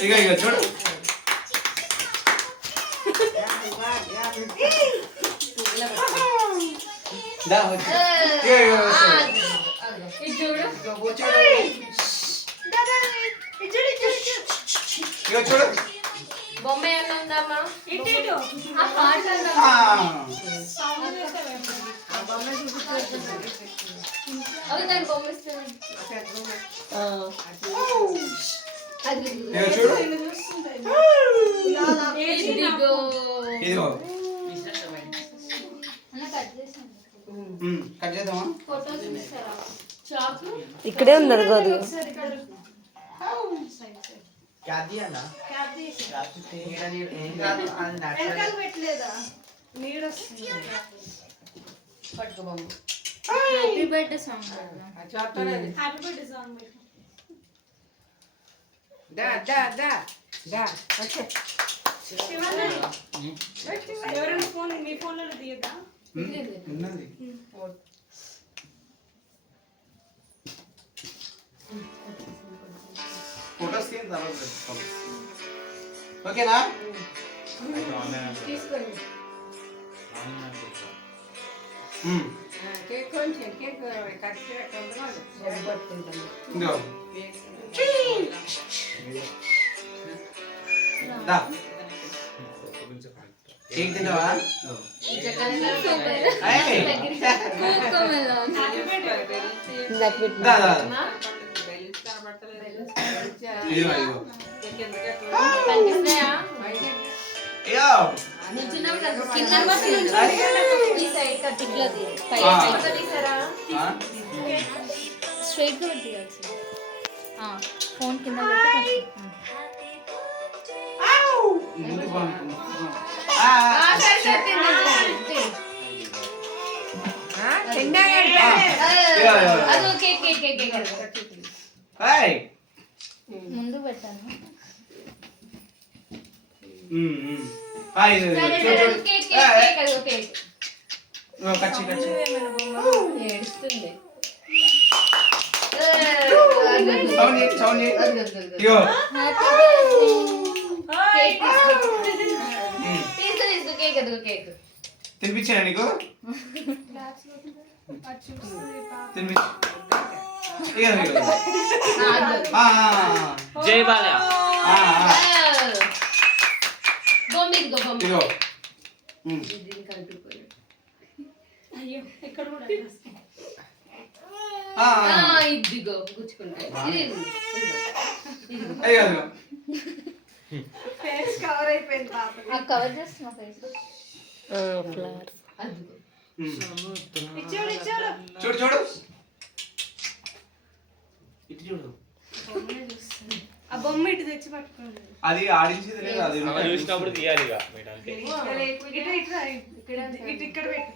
ఇక ఇక చూడు ఇక చూడు బొమ్మ ఎలా ఉందమ్మా దాని బొమ్మ ఇస్తుంది చూడు ఇదిగో కట్ చేద్దామా ఇక్కడే ఉన్నారు గోధు పట్టుకో బొమ్మ happy birthday song happy birthday song ఎవరైనా ఫోన్ మీ ఫోన్లో తీయద్దా ఉన్నది ఫోటోస్ ఓకేనా తీసుకోండి కేక్ కొంచెం కేక్ కట్ ఇదిగో దా కేక్ తిన్నావా దా దా ఇదిగో కనిపిస్తాయా అయ్యో ఈ సైడ్ కట్టిట్లో తీసారా స్ట్రైట్ గా తీయాల్సి ఫోన్ కింద పెట్టి ముందు పెట్టాను ఏడుస్తుంది తినిపించాను నీకు జై బాలయ్య అయ్యో ఎక్కడ కూడా ఇదిగో గుచ్చుకుంటాయి ఫేస్ కవర్ అయిపోయింది పాప కవర్ చేస్తున్నా ఫేస్ ఫ్లవర్స్ అదిగో ఇచ్చాడు ఇచ్చాడు చూడు చూడు ఇటు చూడు ఆ బొమ్మ ఇటు తెచ్చి పట్టుకోండి అది ఆడించేది లేదు అది చూసినప్పుడు తీయాలి ఇక మీరు అంతే ఇటు ఇటు ఇక్కడ పెట్టు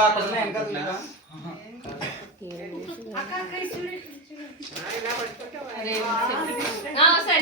అక్కడ ఉన్నాయి వెనకాల లేదా? అక్క అక్క ఇటు చూడు సరే